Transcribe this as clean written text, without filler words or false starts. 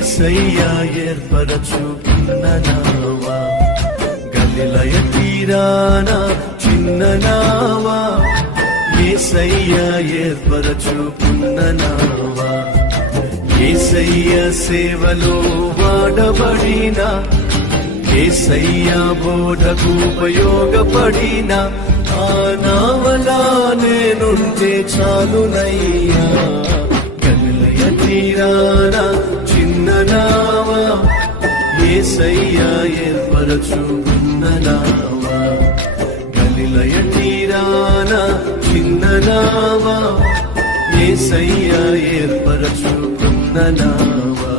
యేసయ్యా ఏర్పరచుకున్న నావా, గలిలయ తీరాన చిన్న నావా, యేసయ్యా ఏర్పరచుకున్న నావా, యేసయ్య సేవలో వాడబడిన, యేసయ్యా బోధకు ఉపయోగపడిన ఆ నావలా నేనుంటే చాలునయ్యా. గలిలయ తీరాన చిన్న నావా, యేసయ్యా ఏర్పరచుకున్న నావా, గలిలయ తీరాన చిన్న నావా, యేసయ్యా ఏర్పరచుకున్న నావా.